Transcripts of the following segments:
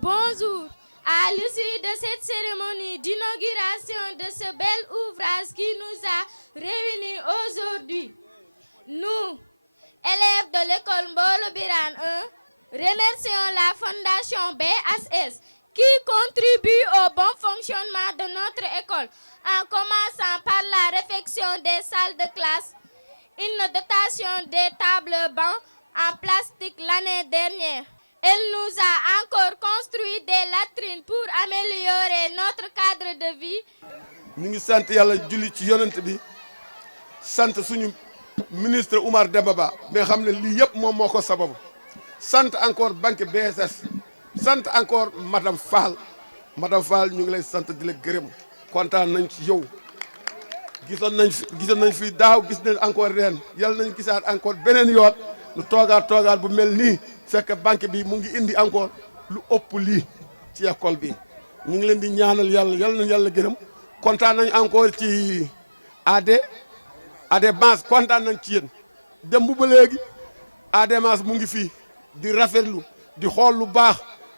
Bonjour. À l'issue de cette cérémonie d'inauguration de ce bel ouvrage qui nous a réunis aujourd'hui, nous, élèves de l'école Mbolo Biran 1, remercions la Fondation BHS qui contribue au bon fonctionnement de notre école en commençant par la réfection des salles de classe, une dotation des tables bancs en plastique l'année dernière. Elle nous a encore construit des latrines pour améliorer notre cadre de vie. Ñu ngi sant Yàlla julli ci yonent bi sant suñu ministre Oumar Demba Ba mais xam ne lii yëpp moom moo ko sababu sant encore banque BSS sant encore madame Fall ñu ngi lay sant di la gërëm kontaan nañ ci yow gisoon nañ fi daaw gis nañ encore ren yàlla nañ gisaat encore beneen yoon nu toogaat bu mel nii fekk banque bi mu ngi indi encore lu ëpp lii ci école bi ñu ngi leen di ñaanal yàlla nañ yàlla gërëm kontaan nañ encore ci AD Mass kontaan nañ ci yéen démb ba léegi AD Mass mu ngi fii di rafetlu di xool lu baax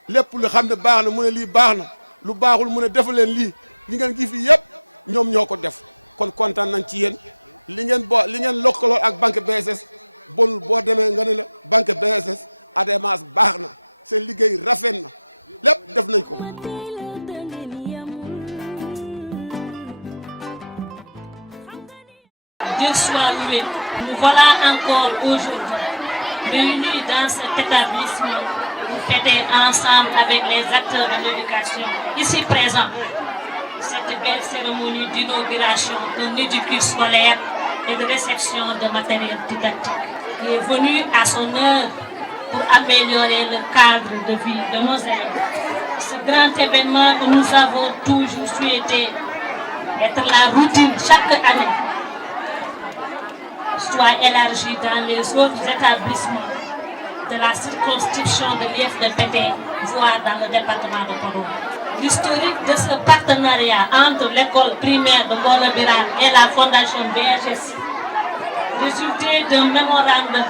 lépp lu xam ne baax na mu ne lii baax na lu baaxul mu ne defu leen lii li ngeen gi fii yëpp ñoom ñoo ko def kon kontaan nañ ci yéen li ngeen lëkkaloo ak banque BSS bonul boo demee nga ne la banque BSS AD Mass baax na seen liggéey rafet na lépp def nañ ko. Dieu soit loué. Nous voilà encore aujourd'hui réunis dans cet établissement pour fêter ensemble avec les acteurs de l'éducation ici présents cette belle cérémonie d'inauguration d'un édifice scolaire et de réception de matériel didactique qui est venu à son heure pour améliorer le cadre de vie de nos élèves. Ce grand événement que nous avons toujours souhaité être la routine chaque année soit élargi dans les autres établissements de la circonscription de l'IFDPT, voire dans le département de Podor. L'historique de ce partenariat entre l'école primaire de Mbolo Biran et la fondation BHS résultait d'un mémorandum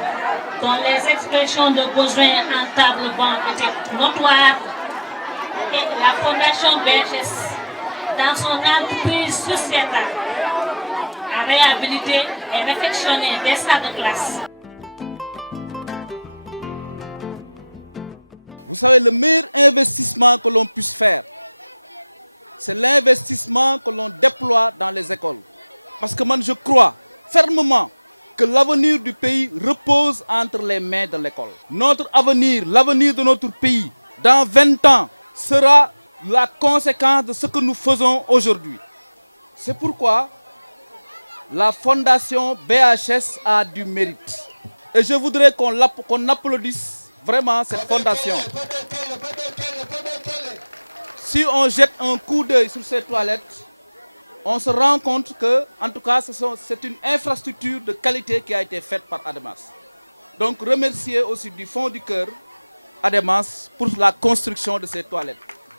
dont les expressions de besoins en table-banc étaient notoires et la fondation BHS, dans son entreprise sociétale, à réhabiliter et réfectionner des salles de classe. Vous savez, le meilleur investissement que l'on puisse faire, c'est l'investissement que l'on déploie dans les écoles. Parce que moi, je crois fermement que l'avenir du pays repose entre les mains de l'école. Notre avenir, l'avenir de notre pays, dans 20 ans, sera la conséquence de ce que nous faisons aujourd'hui. C'est pourquoi la fondation BHS a du mérite. Et je voudrais qu'on applaudisse vraiment cette fondation. Si on jette un coup d'œil sur ces toilettes, on se rend compte que, en tout cas, c'est une infrastructure de qualité qui a été faite par AD Mass. Donc, remercier aussi du fond du cœur AD Mass pour la construction de ces toilettes.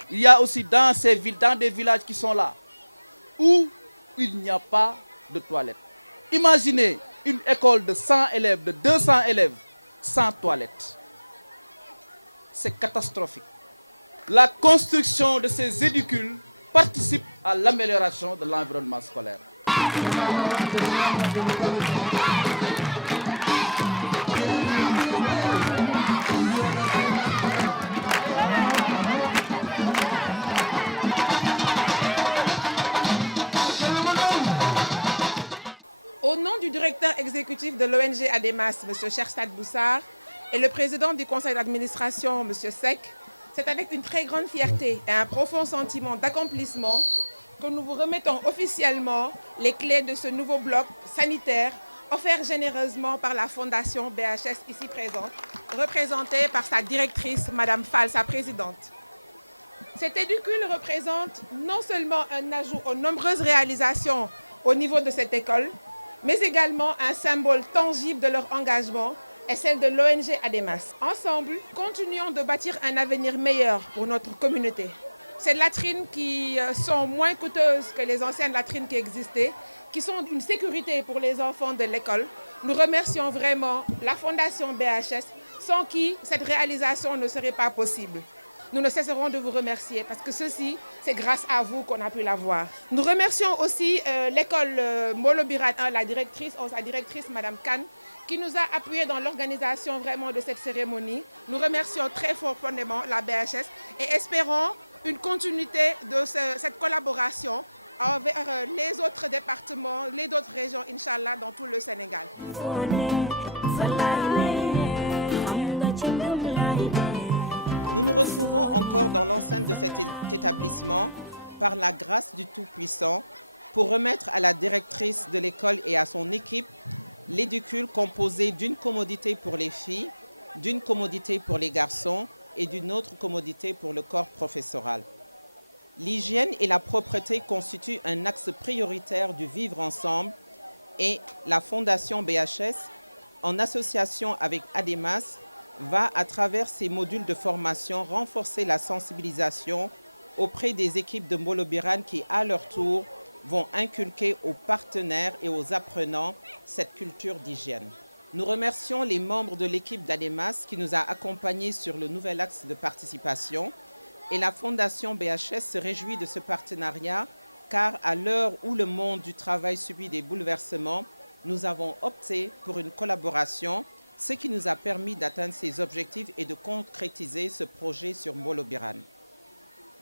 Il y a aussi dans ces villes, dans des villages qui sont là, où il n'y a pas de toilettes. Imaginez une école de 100 élèves, de 200 élèves, sans toilettes. C'est catastrophique. La construction de ces édicules participe à l'amélioration de l'environnement scolaire. Au nom du directeur exécutif de l'ONG AD Mass, M. Chersad Boussar, et le président du conseil d'administration, M. Sek, c'est avec une très grande fierté et un profond sentiment d'accomplissement que nous vous remettons officiellement les clés de ce nouveau bloc sanitaire offert généreusement par la fondation BHS ici présente, représentée par sa directrice, Mme Fall, sa présidente. Cet édicule représente non seulement un ajout aux nombreuses réalisations au niveau de cette école, mais également un symbole tangible de leur engagement et celle de l'ONG AD Mass. Ensemble, continuons de bâtir un avenir meilleur pour notre communauté. Ces latrines qui sont moins coûteuses que les anciennes latrines qui existaient, qui sont une sécurité pour les enfants de l'école, nous remercions vraiment la Fondation BHS, sans qui cette réalisation ne serait pas possible. nous ne cesserons de vous remercier parce que ceci, c'est grâce à vous qu'on a pu l'avoir. Nous remercions aussi l'école Mbolo Birane 1, sa directrice, Madame Kane, qui nous a appuyés dans l'organisation vraiment de cette cérémonie. Nous remercions très profondément la BHS et espérons une continuité de cette collaboration envers les autres départements, les autres régions, Inch'Allah, dans tout le Sénégal. Nous nous retrouvons encore dans l'enceinte de cet établissement par la grâce du Tout-Puissant pour remettre à la directrice de l'école et à son équipe l'édicule composé d'une commodité pour les filles, d'une commodité pour les garçons et d'une autre commodité pour le corps professoral. L'hygiène et la propreté constituent un axe prioritaire du vivre ensemble et la Fondation BHS, en association avec ADEMAS, va à travers ces modules de formation renforcer la sensibilisation auprès des équipes de Mbolo Birane qui, à leur tour, vont inculquer aux partenaires et aux apprenants cette culture d'hygiène. Nous remercions les membres de l'équipe d'ADEMAS qui nous a accompagnés sur le nouvel axe de participation et la Fondation BHS se réjouit de ce partenariat car à l'heure où le monde du travail subit des bouleversements, nous avons opté pour une collaboration, ce qui nous a permis d'atteindre ces objectifs et de concrétiser ce projet sur Mbolo Birane.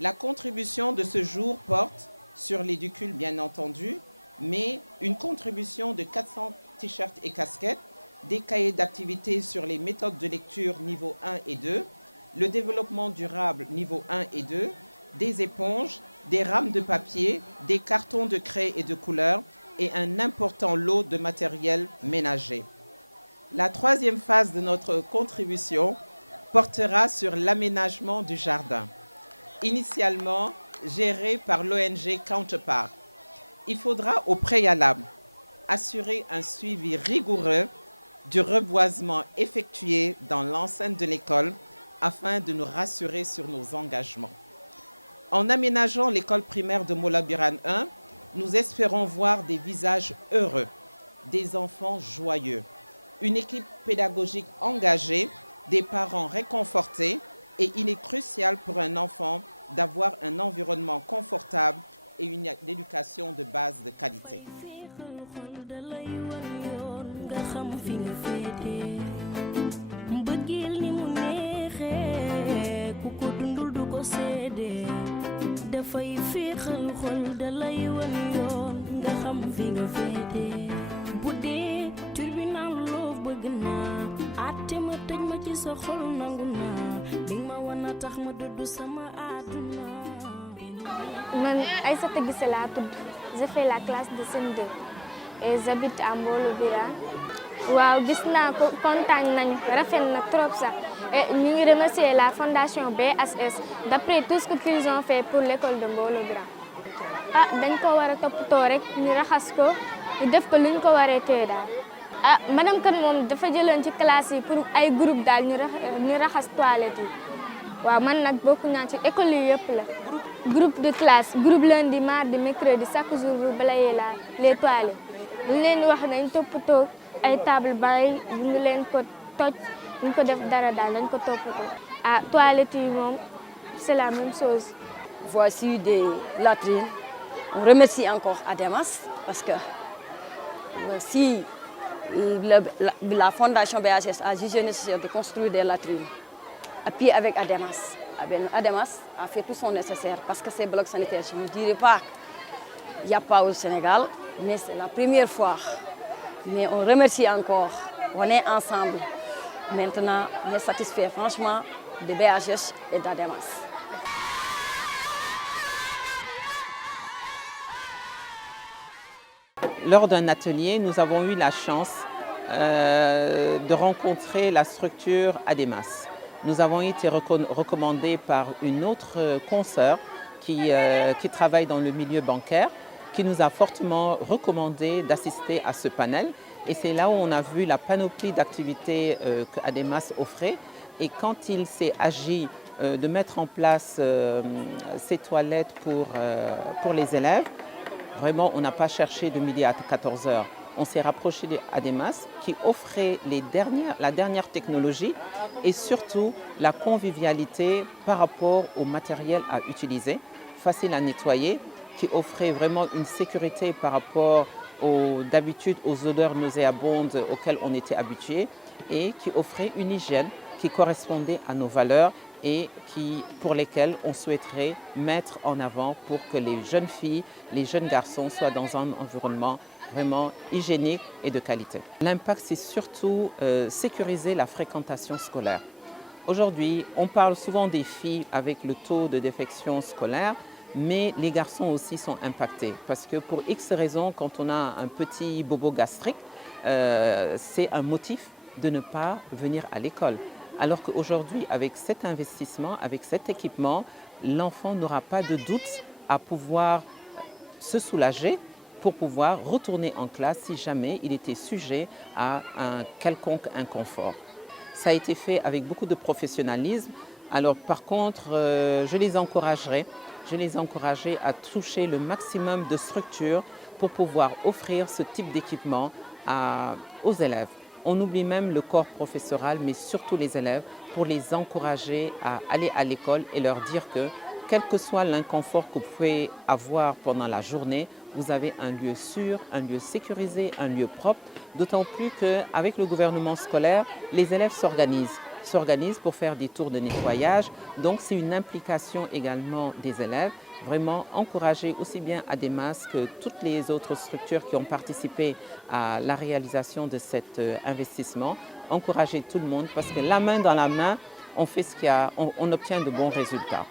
La contribution de ce jour porte sur l'édicule bien entendu, mais une contribution de 400 t-shirts et casquettes, des cahiers d'activités sur les méthodes de lecture niveau 1 et 2, le développement durable niveau 1 et 2, des éponges, des rames de papier, des cartons de craie et de couleurs et un important lot de matériel ménager. La troisième phase de notre contribution portera sur l'aménagement du jardin, initialement géré par l'ONG Counterpart. Il faudra au préalable assurer un suivi rigoureux du reboisement effectué dans l'enceinte de l'école afin de nous rassurer sur nos engagements. En aménageant l'école primaire de Mbolo Birane 1, nous espérons voir des visages heureux, des enfants joyeux, une équipe pédagogique engagée, des parents réconfortés et il est crucial pour un enfant d'avoir un environnement confortable et une éducation de base de qualité. Man Aïssata Guissé laa tudd, je fais la classe de CM2 et j'habite à Mbolo Birane. Waaw gis naa ko kontaan nañu rafet na trop sax et ñu ngi remercier la fondation BHS d'après tout ce qu'ils ont fait pour l'école de Mbolo Birane. Ah dañ ko war a toppatoo rek ñu raxas ko ñu def ko lu ñu ko waree tee daal. Ah madame Kane moom dafa jëloon ci classe yi pour ay groupe daal ñu raxas toilette yi. Waaw man nag bokk naa ci école yi yëpp la. Groupe de classe, groupe lundi, mardi, mercredi, chaque jour vous balayez les toilettes. Ñu leen wax nañ toppatoo ay table bay ñu leen ko toj ñu ko def dara daal dañ ko toppatoo. Ah toilettes yi moom c'est la même chose. Voici des latrines. On remercie encore ADEMAS parce que si la fondation BHS a jugé nécessaire de construire des latrines, appuyé avec ADEMAS. ADEMAS a fait tout son nécessaire parce que ces blocs sanitaires, je ne dirais pas qu'il n'y a pas au Sénégal, mais c'est la première fois. Mais on remercie encore, on est ensemble. Maintenant, on est satisfait franchement de BHS et d'ADEMAS. Lors d'un atelier, nous avons eu la chance de rencontrer la structure ADEMAS. Nous avons été recommandés par une autre consoeur qui travaille dans le milieu bancaire, qui nous a fortement recommandé d'assister à ce panel. Et c'est là où on a vu la panoplie d'activités qu'ADEMAS offrait. Et quand il s'est agi de mettre en place ces toilettes pour les élèves, vraiment, on n'a pas cherché de midi à 14 heures. on s'est rapproché d'Ademas qui offrait la dernière technologie et surtout la convivialité par rapport au matériel à utiliser, facile à nettoyer, qui offrait vraiment une sécurité par rapport d'habitude aux odeurs nauséabondes auxquelles on était habitué et qui offrait une hygiène qui correspondait à nos valeurs et pour lesquelles on souhaiterait mettre en avant pour que les jeunes filles, les jeunes garçons soient dans un environnement vraiment hygiénique et de qualité. L'impact, c'est surtout sécuriser la fréquentation scolaire. Aujourd'hui, on parle souvent des filles avec le taux de défection scolaire, mais les garçons aussi sont impactés parce que pour X raisons, quand on a un petit bobo gastrique, c'est un motif de ne pas venir à l'école. Alors qu'aujourd'hui, avec cet investissement, avec cet équipement, l'enfant n'aura pas de doute à pouvoir se soulager pour pouvoir retourner en classe si jamais il était sujet à un quelconque inconfort. Ça a été fait avec beaucoup de professionnalisme. Alors par contre, je les encouragerai à toucher le maximum de structures pour pouvoir offrir ce type d'équipement aux élèves. On oublie même le corps professoral, mais surtout les élèves, pour les encourager à aller à l'école et leur dire que, quel que soit l'inconfort que vous pouvez avoir pendant la journée, vous avez un lieu sûr, un lieu sécurisé, un lieu propre, d'autant plus qu'avec le gouvernement scolaire, les élèves s'organisent pour faire des tours de nettoyage. Donc c'est une implication également des élèves, vraiment encourager aussi bien Ademas que toutes les autres structures qui ont participé à la réalisation de cet investissement, encourager tout le monde parce que la main dans la main, on obtient de bons résultats.